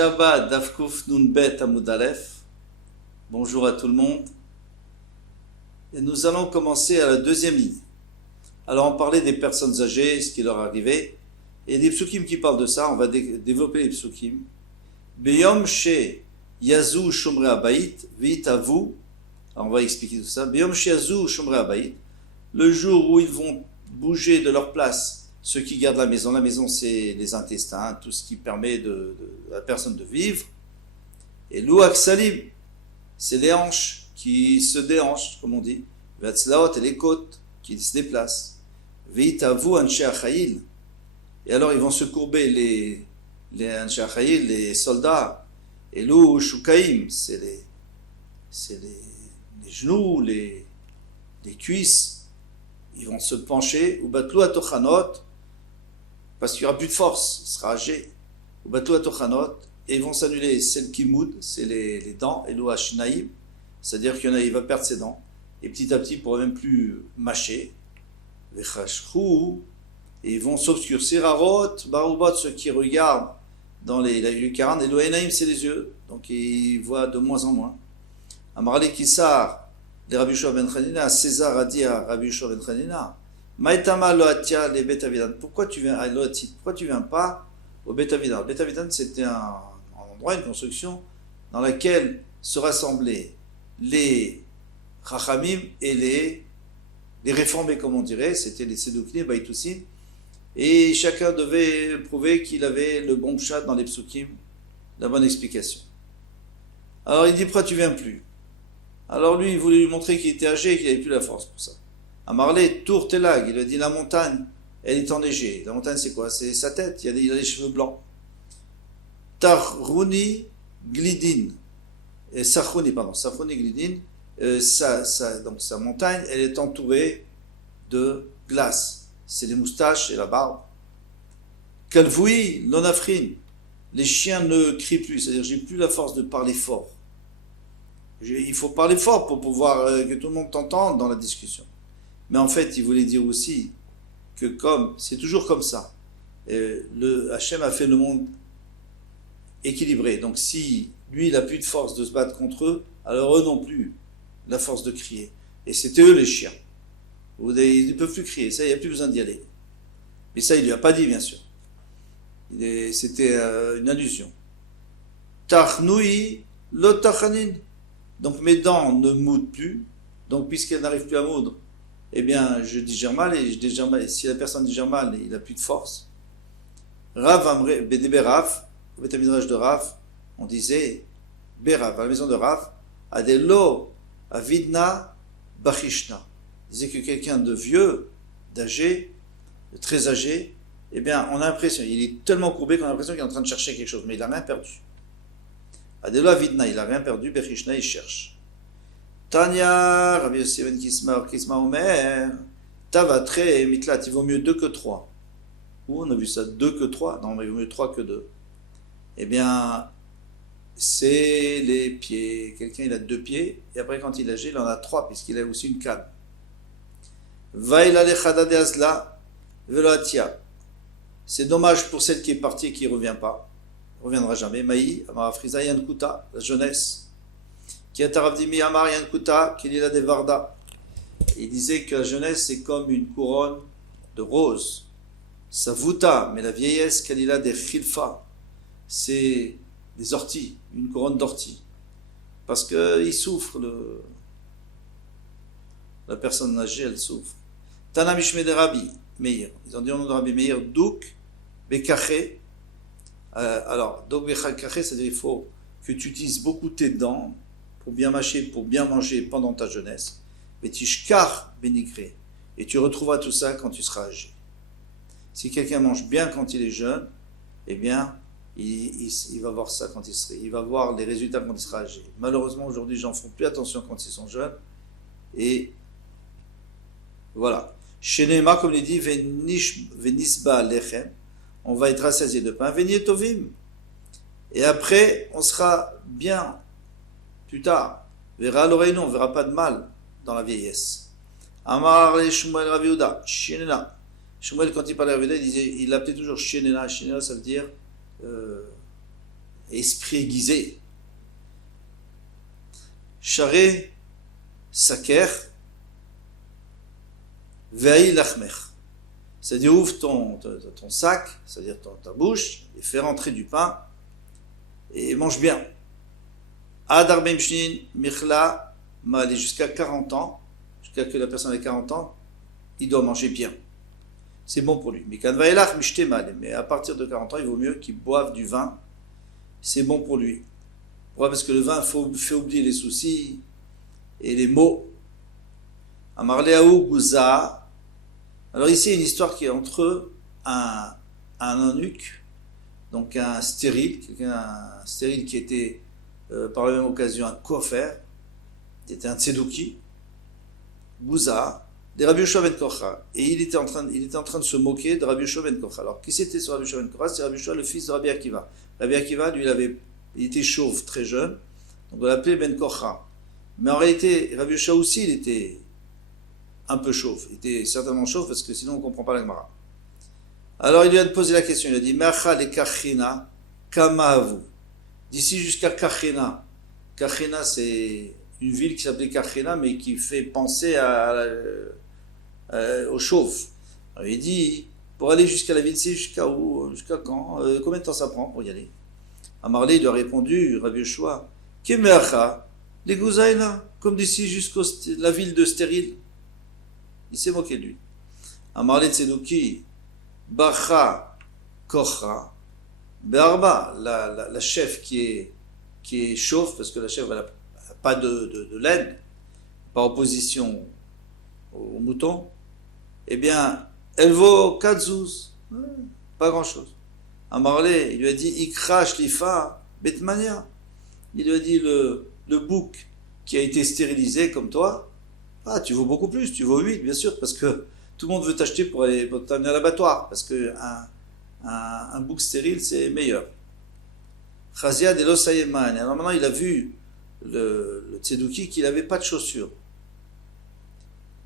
Shabbat Dafkuf Nunbet Amud Aleph. Bonjour à tout le monde. Et nous allons commencer à la deuxième ligne. Alors on parlait des personnes âgées, ce qui leur arrivait. Et des psukim qui parlent de ça, on va développer les psukim. Beyom she Yazou Shomre Abayit Vitavu. Alors on va expliquer tout ça. Beyom she Yazou Shomre Abayit. Le jour où ils vont bouger de leur place, ceux qui gardent la maison. La maison, c'est les intestins, tout ce qui permet à la personne de vivre. Et l'ouak salim, c'est les hanches qui se déhanchent, comme on dit. Vatzlaot et les côtes qui se déplacent. Veitavu anshe achayil. Et alors ils vont se courber les anshe achayil, les soldats. Et l'ou shukaim, c'est les genoux, les cuisses. Ils vont se pencher. Ou batlou atochanot, parce qu'il n'y aura plus de force, il sera âgé. Ou batlou atochanot, et ils vont s'annuler. C'est le kimoud, c'est les dents, et l'ou hashinaïm, c'est-à-dire qu'il y en a, il va perdre ses dents. Et petit à petit, il ne pourra même plus mâcher. Vechashchou, et ils vont s'obscurcir. Arot, baroubot, ceux qui regardent dans les lucarnes, et l'ou enaïm, c'est les yeux. Donc ils voient de moins en moins. Amarale Kissar, les Rabbi Yoshua ben Chanina, César a dit à Rabbi Yoshua ben Chanina, Maïtama loatia les Betavidan, pourquoi tu viens pas au Betavidan? Betavidan, c'était un endroit, une construction dans laquelle se rassemblaient les Chachamim et les réformés, comme on dirait, c'était les Sédoukni, Baïtoussim, et chacun devait prouver qu'il avait le bon pshat dans les psukim, la bonne explication. Alors il dit, pourquoi tu viens plus? Alors lui, il voulait lui montrer qu'il était âgé et qu'il n'avait plus la force pour ça. Amarlé, Tour Telag, il lui a dit, la montagne, elle est enneigée. La montagne, c'est quoi? C'est sa tête, il a les cheveux blancs. Tarhouni Glidin, Sarhouni Glidin, donc sa montagne, elle est entourée de glace. C'est les moustaches et la barbe. Kalvoui, Lonafrin, les chiens ne crient plus, c'est-à-dire j'ai plus la force de parler fort. Il faut parler fort pour pouvoir que tout le monde t'entende dans la discussion. Mais en fait, il voulait dire aussi que comme c'est toujours comme ça, Hachem a fait le monde équilibré. Donc si lui, il n'a plus de force de se battre contre eux, alors eux non plus, la force de crier. Et c'était eux les chiens. Ils ne peuvent plus crier, ça, il n'y a plus besoin d'y aller. Mais ça, il ne lui a pas dit, bien sûr. C'était une allusion. Tarnoui lotachanin. Donc mes dents ne moudent plus, donc puisqu'elles n'arrivent plus à moudre, eh bien je digère mal, et si la personne digère mal, il n'a plus de force. Rav Amre, Bedeberav, au Betamidrash de Rav, on disait, Berav, à la maison de Rav, Adelo, Avidna, Bachishna. Il disait que quelqu'un de vieux, d'âgé, de très âgé, eh bien on a l'impression, il est tellement courbé qu'on a l'impression qu'il est en train de chercher quelque chose, mais il n'a rien perdu. Adelo Avidna, il n'a rien perdu, Bechishna, il cherche. Tanya, Rabbi Yossi ben Kisma Omer, Tavatre et Mitlat, il vaut mieux 2 que 3. Où on a vu ça, 2 que 3? Non, mais il vaut mieux 3 que 2. Eh bien, c'est les pieds. Quelqu'un, il a 2 pieds, et après, quand il est âgé, il en a 3, puisqu'il a aussi une canne. Vaïla lechada de azla, veloatia. C'est dommage pour celle qui est partie et qui ne revient pas. Ne reviendra jamais. Maï, Amara Friza Yankuta, la jeunesse. Qui est Taravdimi Amar Yankuta, qu'il est là des Varda. Il disait que la jeunesse c'est comme une couronne de roses. Savuta, mais la vieillesse, qu'il a des Khilfa, c'est des orties, une couronne d'orties. Parce qu'il souffre, la personne âgée, elle souffre. Tana Mishme de Rabbi Meir. Ils ont dit au nom de Rabbi Meir, Douk, Bekaché. Alors, donc Bekaché, c'est-à-dire qu'il faut que tu utilises beaucoup tes dents pour bien mâcher, pour bien manger pendant ta jeunesse. Betishkar benigré. Et tu retrouveras tout ça quand tu seras âgé. Si quelqu'un mange bien quand il est jeune, eh bien, il va voir ça quand il va voir les résultats quand il sera âgé. Malheureusement, aujourd'hui, les gens ne font plus attention quand ils sont jeunes. Et voilà. Chez Nema, comme il dit, Venisba lechem, on va être rassasié de pain. Venietovim. Et après, on sera bien. Plus tard, verra l'oreille, on ne verra pas de mal dans la vieillesse. Amar le Shmuel Rav Yehuda, Shinena. Shmuel, quand il parlait à Rav Yehuda, il l'appelait toujours Shinena. Shinena, ça veut dire esprit aiguisé. Charé, saker, veille lachmer. C'est-à-dire ouvre ton sac, c'est-à-dire ta bouche, et fais rentrer du pain, et mange bien. Adar Bemshin, Michla, aller jusqu'à 40 ans, jusqu'à que la personne ait 40 ans, il doit manger bien. C'est bon pour lui. Mais à partir de 40 ans, il vaut mieux qu'il boive du vin. C'est bon pour lui. Pourquoi? Parce que le vin fait oublier les soucis et les maux. Amarleaou Gouza. Alors ici, il y a une histoire qui est entre un eunuque, donc un stérile, un stérile qui était par la même occasion un kofer, qui était un tzedouki, Gouza, de Rabbi Yoshua ben Kocha. Et il était en train de se moquer de Rabbi Yoshua ben Kocha. Alors, qui c'était ce Rabbi Yoshua ben Kocha? C'est Rabbi Yoshua, le fils de Rabbi Akiva. Rabbi Akiva, lui, il était chauve, très jeune, donc on l'appelait Ben Kocha. Mais en réalité, Rabbi Yoshua aussi, il était un peu chauve. Il était certainement chauve parce que sinon on ne comprend pas la Gemara. Alors il lui a posé la question, il a dit Me'acha le Kachina, Kamahavu. D'ici jusqu'à Kachina. Kachina, c'est une ville qui s'appelait Kachina, mais qui fait penser aux chauves. Alors il dit, pour aller jusqu'à la ville, c'est jusqu'à où? Jusqu'à quand? Combien de temps ça prend pour y aller? Amarlé lui a répondu, Rabbi Yoshua, Kemeacha, les Gouzaïna, comme d'ici jusqu'à la ville de Stérile. Il s'est moqué de lui. Amarlé Tsedouki, Bacha, Kocha, Be'arba, la chef qui est chauve, parce que la chef, elle n'a pas de laine, par opposition au mouton, eh bien, elle vaut 4 zouz, pas grand-chose. Amarlé, il lui a dit, Ikra shlifa betmania. Il lui a dit, le bouc qui a été stérilisé comme toi, tu vaux beaucoup plus, tu vaux 8, bien sûr, parce que tout le monde veut t'acheter pour t'amener à l'abattoir, parce que un bouc stérile, c'est meilleur. Chazia de l'Osayeman. Alors maintenant, il a vu le tzedouki qu'il n'avait pas de chaussures.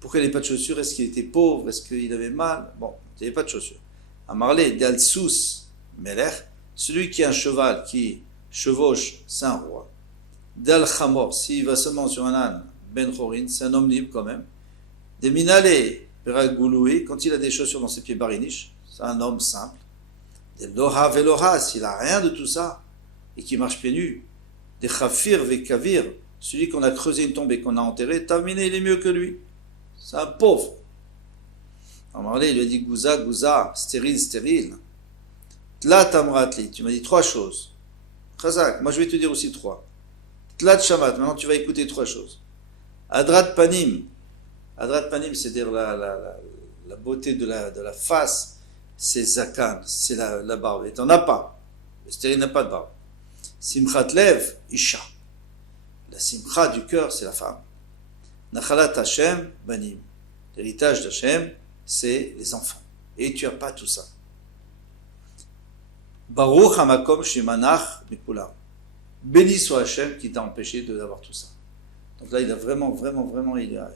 Pourquoi il n'avait pas de chaussures? Est-ce qu'il était pauvre? Est-ce qu'il avait mal? Bon, il n'avait pas de chaussures. Amarlé, Dalsous, Meler, celui qui a un cheval qui chevauche, c'est un roi. Dal Chamor, s'il va seulement sur un âne, Ben Chorin, c'est un homme libre quand même. Des Minale, Peragouloui, quand il a des chaussures dans ses pieds bariniches, c'est un homme simple. Des Loha Veloha, s'il n'a rien de tout ça, et qui marche pieds nus. Des Khafir Vekavir, celui qu'on a creusé une tombe et qu'on a enterré, Taminé, il est mieux que lui. C'est un pauvre. Amarlé, il lui a dit Gouza, Gouza, stérile, stérile. Tlat Amratli, tu m'as dit 3 choses. Khazak, moi je vais te dire aussi 3. Tlat Shamat, maintenant tu vas écouter 3 choses. Adrat Panim, c'est-à-dire la beauté de la face, c'est Zakan, c'est la barbe. Et t'en as pas. Le stérile n'a pas de barbe. Simchat Lev, Isha. La simcha du cœur, c'est la femme. Nachalat Hashem, Banim. L'héritage d'Hashem, c'est les enfants. Et tu n'as pas tout ça. Baruch Hamakom Shemanach Mikulam. Béni soit Hachem qui t'a empêché d'avoir tout ça. Donc là, il a vraiment, il a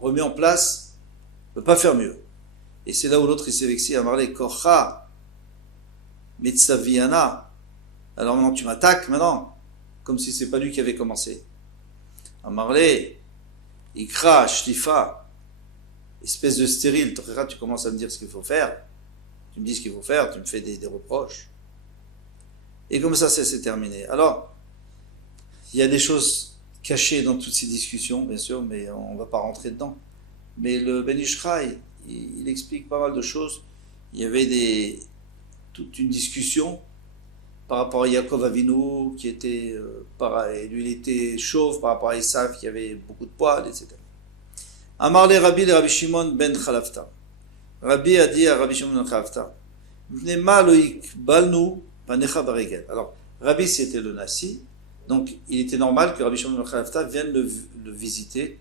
remis en place, il ne peut pas faire mieux. Et c'est là où l'autre il s'est vexé à parler Kocha Mitzaviana. Alors maintenant tu m'attaques, maintenant, comme si c'est pas lui qui avait commencé. Amarlé, Ikra, Shlifa, espèce de stérile, tu commences à me dire ce qu'il faut faire. Tu me dis ce qu'il faut faire, tu me fais des reproches. Et comme ça c'est terminé. Alors, il y a des choses cachées dans toutes ces discussions, bien sûr, mais on ne va pas rentrer dedans. Mais le Ben Ish Chai, il explique pas mal de choses. Il y avait toute une discussion par rapport à Yaakov Avinu, qui était pareil. Lui, il était chauve par rapport à Esav, qui avait beaucoup de poils, etc. Amar le Rabbi Shimon ben Chalafta. Rabbi a dit à Rabbi Shimon ben Chalafta, alors, Rabbi, c'était le Nassi, donc il était normal que Rabbi Shimon ben Chalafta vienne le visiter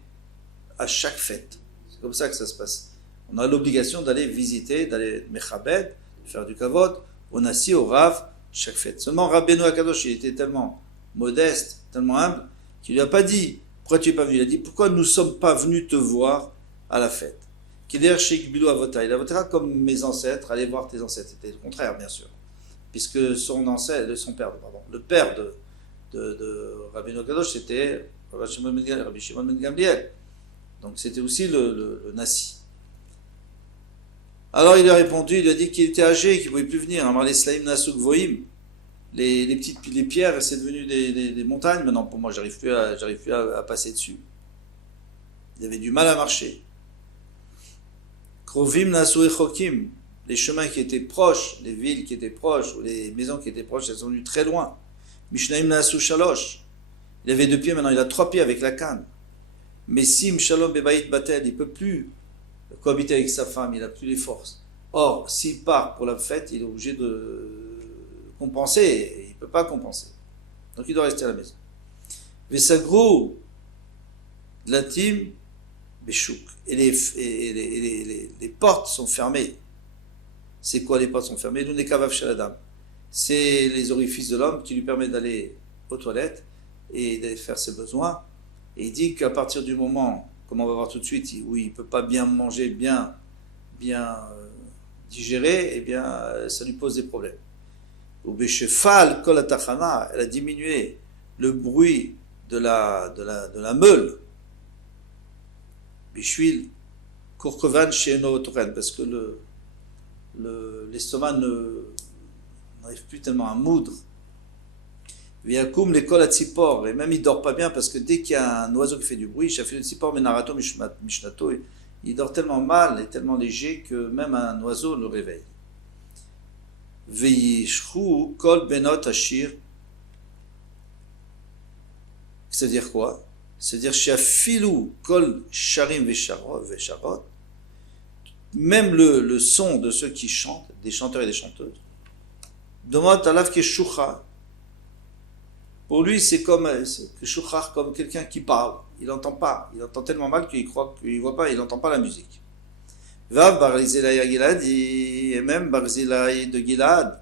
à chaque fête. C'est comme ça que ça se passe. On a l'obligation d'aller visiter, d'aller mechabed, de faire du kavod, au Nassi, au Rav, chaque fête. Seulement Rabbeinu Akadosh, il était tellement modeste, tellement humble, qu'il lui a pas dit pourquoi tu n'es pas venu. Il a dit pourquoi nous ne sommes pas venus te voir à la fête. Qu'il est chez Bilou Avota. Il a voté comme mes ancêtres, allez voir tes ancêtres. C'était le contraire, bien sûr. puisque son ancêtre, son père, pardon, le père de Rabbeinu Kadosh, c'était Rabbi Shimon ben Gamliel. Donc c'était aussi le Nassi. Alors il lui a répondu, il lui a dit qu'il était âgé, qu'il ne pouvait plus venir. Alors les Slaim Nasuk Voim, les pierres, c'est devenu des montagnes. Maintenant, pour moi, j'arrive plus à passer dessus. Il avait du mal à marcher. Krovim Nasu Echokim, les chemins qui étaient proches, les villes qui étaient proches, ou les maisons qui étaient proches, elles sont venues très loin. Mishnaim Nasu Shalosh, il avait 2 pieds, maintenant il a 3 pieds avec la canne. Mais Sim Shalom Bebaït Batel, il ne peut plus cohabiter avec sa femme, il n'a plus les forces. Or, s'il part pour la fête, il est obligé de compenser, et il ne peut pas compenser. Donc il doit rester à la maison. Vesagro, Latim, Beshouk. Et les portes sont fermées. C'est quoi les portes sont fermées? L'unekavav shaladam. C'est les orifices de l'homme qui lui permettent d'aller aux toilettes et d'aller faire ses besoins. Et il dit qu'à partir du moment, comme on va voir tout de suite, où il ne peut pas bien manger, bien digérer, eh bien, ça lui pose des problèmes. Ou Beshefal kol atachana, elle a diminué le bruit de la meule. Bishvil kurkovan sheno toren, parce que l'estomac n'arrive plus tellement à moudre. Viakum l'école à Tzipor, et même il dort pas bien parce que dès qu'il y a un oiseau qui fait du bruit, Shafil Tzipor Menarato Mishnato, il dort tellement mal et tellement léger que même un oiseau le réveille. Veishru kol benot ashir, c'est-à-dire quoi? C'est-à-dire Shafilu kol sharim vesharot, même le son de ceux qui chantent, des chanteurs et des chanteuses, Domot alaf keshucha. Pour lui, c'est comme comme quelqu'un qui parle. Il n'entend pas. Il entend tellement mal qu'il croit qu'il ne voit pas, il n'entend pas la musique. Vav Barzilai à Gilad, et même Barzilai de Gilad.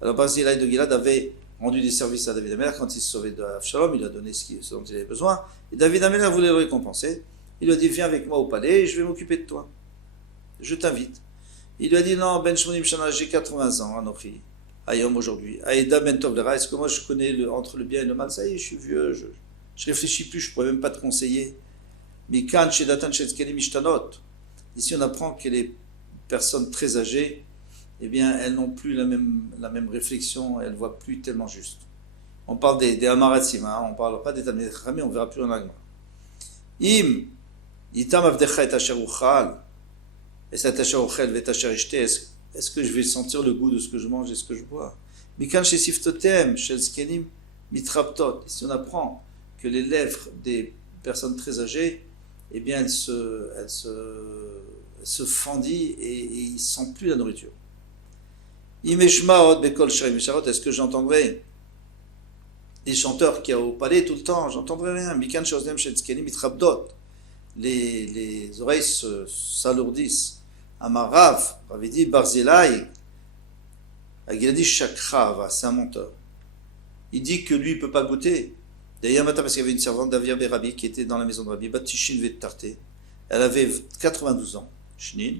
Alors Barzilai de Gilad avait rendu des services à David Amelach quand il se sauvait de Avshalom, il lui a donné ce dont il avait besoin. Et David Amelach voulait le récompenser. Il lui a dit, viens avec moi au palais et je vais m'occuper de toi. Je t'invite. Il lui a dit, non, Ben Shmonim Shana, j'ai 80 ans, Anochi. Ayom aujourd'hui. Aïda Ben Tovlera, est-ce que moi je connais entre le bien et le mal? Ça y est, je suis vieux, je réfléchis plus, je ne pourrais même pas te conseiller. Mikan Shedatan Shedskeli Mishtanot. Ici on apprend que les personnes très âgées, eh bien, elles n'ont plus la même réflexion, elles ne voient plus tellement juste. On parle des Amaratzim, hein, on ne parle pas des Talmidei Chachamim, on ne verra plus en Agma. Im, Yitam Avdecha et Asher Uchal, et cet Asher Uchel et Asher Ishte, est-ce que je vais sentir le goût de ce que je mange et ce que je bois? Mikan chez Siftotem, chez Skenim, Mitraptot. Ici on apprend que les lèvres des personnes très âgées, eh bien elles se fendillent et ils ne sentent plus la nourriture. Imeshmaot Bekol Shirim Misharot, est-ce que j'entendrai les chanteurs qui y a au palais tout le temps? J'entendrai rien. Mikan Shozem chez Skenim, Mitraptot. Les oreilles s'alourdissent. Amarav avait dit Barzilai, il a dit Shakrava, c'est un menteur. Il dit que lui, il ne peut pas goûter. D'ailleurs, matin, parce qu'il y avait une servante d'Avia Berabi qui était dans la maison de Rabbi, Batishin Vettarté. Elle avait 92 ans, Shnin,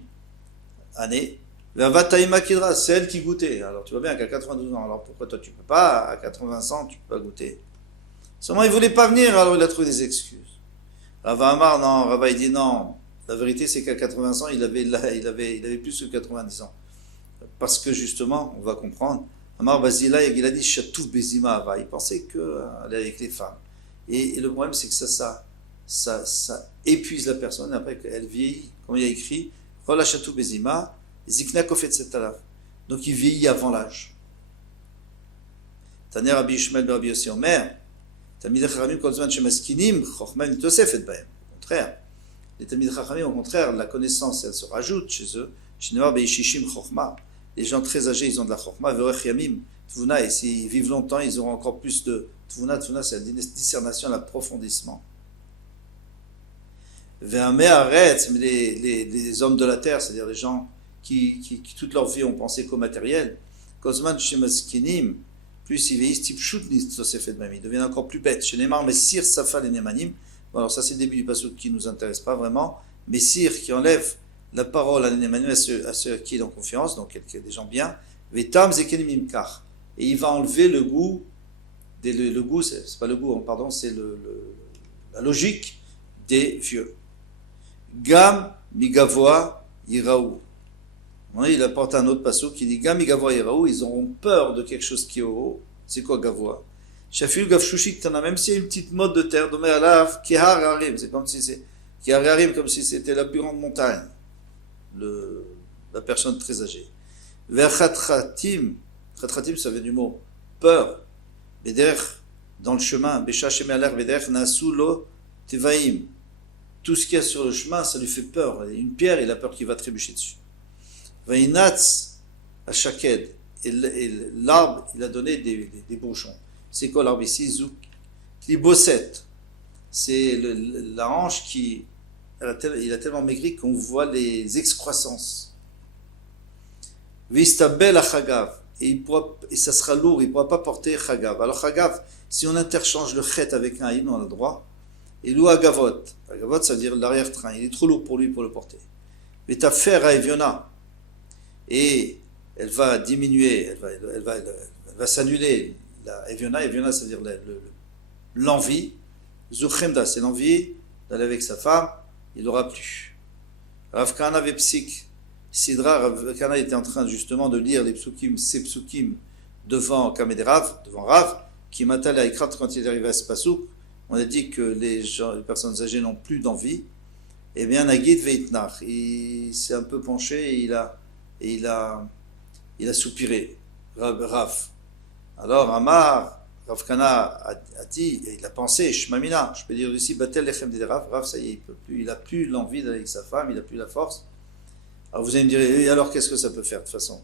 année. Vataima Kidra, c'est elle qui goûtait. Alors tu vois bien qu'à 92 ans, alors pourquoi toi tu ne peux pas? À 80 ans, tu ne peux pas goûter. Seulement, il ne voulait pas venir, alors il a trouvé des excuses. Rava Amar, non, Rava, il dit non. La vérité, c'est qu'à 80 ans, il avait plus que 90 ans. Parce que justement, on va comprendre, Amar Bazila, il a dit Chatouf Bezima Ava. Il pensait qu'elle allait avec les femmes. Et le problème, c'est que ça épuise la personne. Après, elle vieillit, comme il y a écrit, Rola Chatouf Bezima, Zikna Kofet Setalaf. Donc il vieillit avant l'âge. Taner Rabbi Ishmael Rabbi Yossi Omer, Talmidei Chachamim Kol Zman Shemaskinim, Chochma Nitosefet Bahem. Au contraire. Les Talmidei Chachamim, au contraire, la connaissance, elle se rajoute chez eux. Les gens très âgés, ils ont de la Chochma. Tvuna, et s'ils vivent longtemps, ils auront encore plus de Tvuna. Tvuna, c'est la discernation, l'approfondissement. Les hommes de la terre, c'est-à-dire les gens qui toute leur vie ont pensé qu'au matériel, Kozman Shemaskinim, plus ils vieillissent, ils deviennent encore plus bêtes. Chez Neymar, mais Sir Safal et Nemanim. Bon, alors ça c'est le début du passage qui ne nous intéresse pas vraiment, mais Sir qui enlève la parole à l'Emmanuel à ceux à qui il est en confiance, donc des gens bien, Vetam zeken mimkar. Et il va enlever le goût, le goût, c'est pas le goût, pardon, c'est la logique des vieux. Gam migavoa iraou. Il apporte un autre passage qui dit Gam migavoa iraou, ils auront peur de quelque chose qui est haut. C'est quoi gavoa? Shafil gavshushik tana, même s'il y a une petite mode de terre, domé alav, kehar harim, c'est comme si c'est, kehar harim, comme si c'était la plus grande montagne. La personne très âgée. Verchatratim, chatratim, ça vient du mot peur. Beder, dans le chemin, Besha shemealer beder, nasulo tevaim. Tout ce qu'il y a sur le chemin, ça lui fait peur. Une pierre, il a peur qu'il va trébucher dessus. Vainatz ashaked, et l'arbre, il a donné des bourgeons. C'est quoi l'arbre ici? Zouk, klibosset. C'est la hanche qui, il a tellement maigri qu'on voit les excroissances. Vistabel à Chagav, et ça sera lourd, il ne pourra pas porter Chagav. Alors Chagav, si on interchange le chet avec un im, on a le droit, et l'ou Agavot, Agavot ça veut dire l'arrière-train, il est trop lourd pour lui pour le porter. Vetafer à Eviona, et elle va diminuer, elle va s'annuler. La Eviona ça veut dire l'envie. Zuchemda, c'est l'envie d'aller avec sa femme, il n'aura plus. Rav Kahana Vepsik, Sidra, Rav Kahana était en train justement de lire les psukim, ces psukim devant Kamederav, devant Rav, qui m'attendait à Ikrat quand il est arrivé à ce pasouk. On a dit que les personnes âgées n'ont plus d'envie. Eh bien, Nagid Veitnach, il s'est un peu penché et il a soupiré, Rav. Alors, Amar, Rav Kahana a dit, il a pensé, Shmamina, je peux dire ici, Batel Lechem de Rav, ça y est, il n'a plus l'envie d'aller avec sa femme, il n'a plus la force. Alors vous allez me dire, et alors qu'est-ce que ça peut faire de toute façon?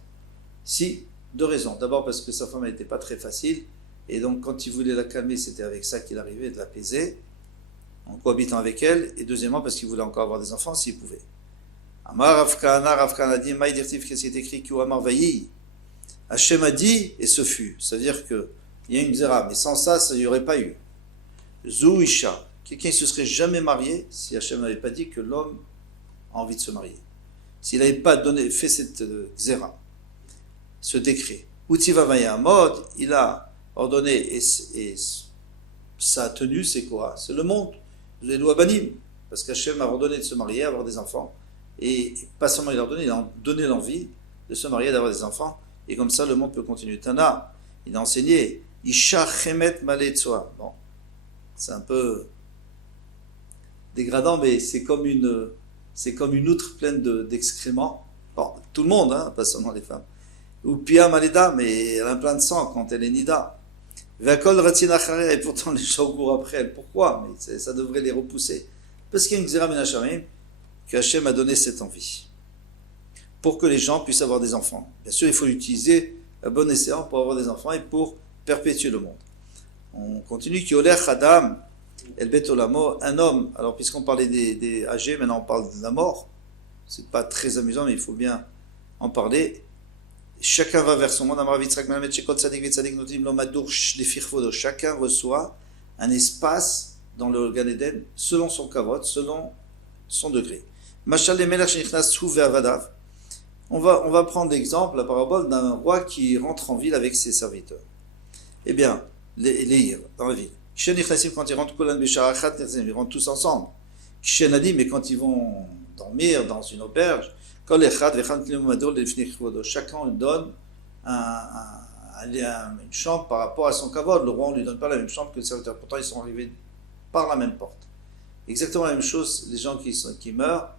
Si, deux raisons. D'abord parce que sa femme n'était pas très facile, et donc quand il voulait la calmer, c'était avec ça qu'il arrivait, de l'apaiser, en cohabitant avec elle, et deuxièmement parce qu'il voulait encore avoir des enfants s'il pouvait. Amar Rav Kahana dit, Maïdirtif, qu'est-ce qui est écrit, Ki Amar Vayi, Hachem a dit, et ce fut. C'est-à-dire qu'il y a une zera, mais sans ça, ça n'y aurait pas eu. Zou Isha, quelqu'un ne se serait jamais marié si Hachem n'avait pas dit que l'homme a envie de se marier. S'il n'avait pas fait cette zera, ce décret. Utiva Vayamod, il a ordonné, et ça a tenu, c'est quoi? C'est le monde, les lois banim. Parce qu'Hachem a ordonné de se marier, avoir des enfants. Et pas seulement il a ordonné, il a donné l'envie de se marier, d'avoir des enfants. Et comme ça, le monde peut continuer. Tana, il a enseigné, Isha Chemet Maletsua. Bon, c'est un peu dégradant, mais c'est comme une outre pleine d'excréments. Bon, tout le monde, hein, pas seulement les femmes. Ou Pia Maleda, mais elle a plein de sang quand elle est Nida. Vakol Ratina Chare, et pourtant les gens courent après elle. Pourquoi? Mais ça devrait les repousser. Parce qu'il y a une Xera Menachamim, que Hachem a donné cette envie. Pour que les gens puissent avoir des enfants. Bien sûr, il faut l'utiliser à bon escient pour avoir des enfants et pour perpétuer le monde. On continue. Kioler Chadam, El Bet Olamo, un homme. Alors, puisqu'on parlait des âgés, maintenant on parle de la mort. C'est pas très amusant, mais il faut bien en parler. Chacun va vers son monde. Chacun reçoit un espace dans le Gan Eden selon son kavod, selon son degré. On va prendre l'exemple, la parabole d'un roi qui rentre en ville avec ses serviteurs. Eh bien, les ir dans la ville. Quand ils rentrent, ils rentrent tous ensemble. Mais quand ils vont dormir dans une auberge, chacun donne une chambre par rapport à son kavod. Le roi ne lui donne pas la même chambre que le serviteur. Pourtant, ils sont arrivés par la même porte. Exactement la même chose, les gens qui meurent,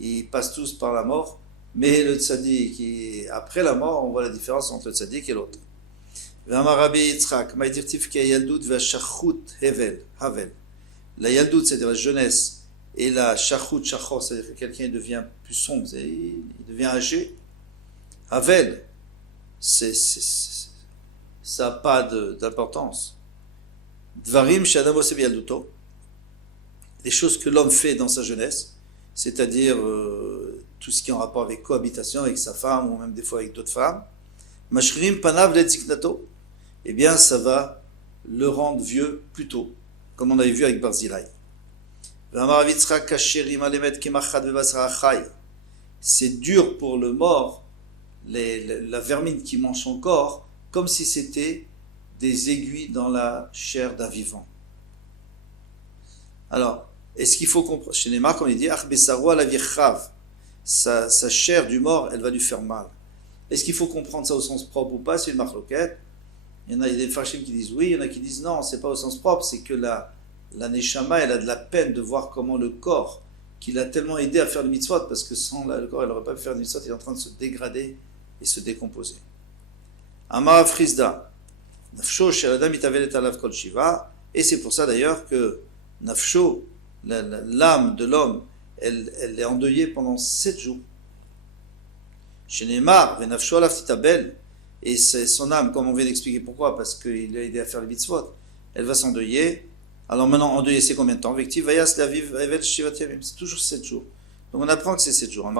ils passent tous par la mort, mais le tzaddik, après la mort, on voit la différence entre le tzaddik et l'autre. La yaldout, c'est-à-dire la jeunesse, et la shachut, shachor, c'est-à-dire que quelqu'un devient plus sombre, il devient âgé. Havel, ça n'a pas d'importance. Dvarim, shadam oseb yalduto, les choses que l'homme fait dans sa jeunesse, c'est-à-dire tout ce qui est en rapport avec cohabitation avec sa femme ou même des fois avec d'autres femmes, mashrim panav letziknato, eh bien ça va le rendre vieux plus tôt, comme on avait vu avec Barzilai. C'est dur pour le mort la vermine qui mange son corps comme si c'était des aiguilles dans la chair d'un vivant. Alors, est-ce qu'il faut comprendre, chez Neymar, comme il dit, sa chair du mort, elle va lui faire mal. Est-ce qu'il faut comprendre ça au sens propre ou pas? C'est une marloquette. Il y a des fachim qui disent oui, il y en a qui disent non, c'est pas au sens propre, c'est que la neshama, elle a de la peine de voir comment le corps, qui l'a tellement aidé à faire le mitzvot, parce que sans le corps, elle n'aurait pas pu faire le mitzvot, il est en train de se dégrader et se décomposer. Amar Frisda, Nafsho Sheladam Itavelet Alav Kol Shiva, et c'est pour ça d'ailleurs que Nafsho, l'âme de l'homme, elle est endeuillée pendant 7 jours. Chez Neymar, Venafsho Alav Titabel, et c'est son âme, comme on vient d'expliquer pourquoi, parce qu'il l'a aidé à faire le mitzvot, elle va s'endeuiller. Alors maintenant, endeuiller, c'est combien de temps? C'est toujours 7 jours. Donc on apprend que c'est 7 jours.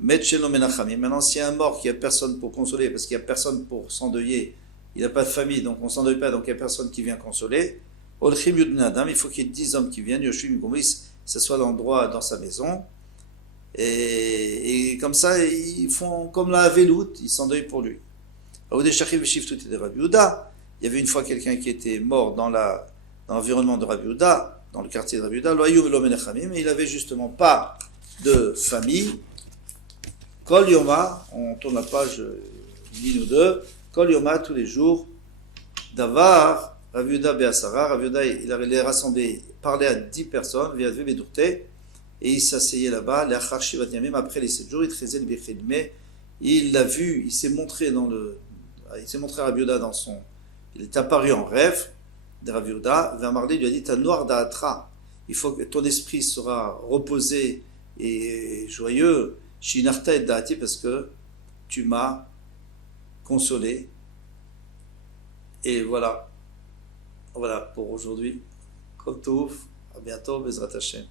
Maintenant, s'il y a un mort qui n'a personne pour consoler, parce qu'il n'y a personne pour s'endeuiller, il n'a pas de famille, donc on ne s'endeuille pas, donc il n'y a personne qui vient consoler. Il faut qu'il y ait 10 hommes qui viennent, ce soit l'endroit dans sa maison. Et comme ça, ils font comme la veloute, ils s'endeuillent pour lui. Il y avait une fois quelqu'un qui était mort dans l'environnement de Rabbi Yehuda, dans le quartier de Rabbi Yehuda, mais il n'avait justement pas de famille. Kol Yoma, on tourne la page ligne ou deux, Kol Yoma, tous les jours, Davar, Rabbi Yehuda Be'asara, Rabbi Yehuda, il avait rassemblé, parlait à 10 personnes, Viadve Bedurte, et il s'asseyait là-bas, après les 7 jours, il faisait le Bechedme, il l'a vu, il s'est montré à Rabbi Yehuda il est apparu en rêve de Rabbi Yehuda, Vamarli lui a dit, ta noir d'Atra, il faut que ton esprit sera reposé et joyeux, Shinarta et Dati, parce que tu m'as consolé. Et voilà pour aujourd'hui. Kol Tov, à bientôt, Bezrat Hashem.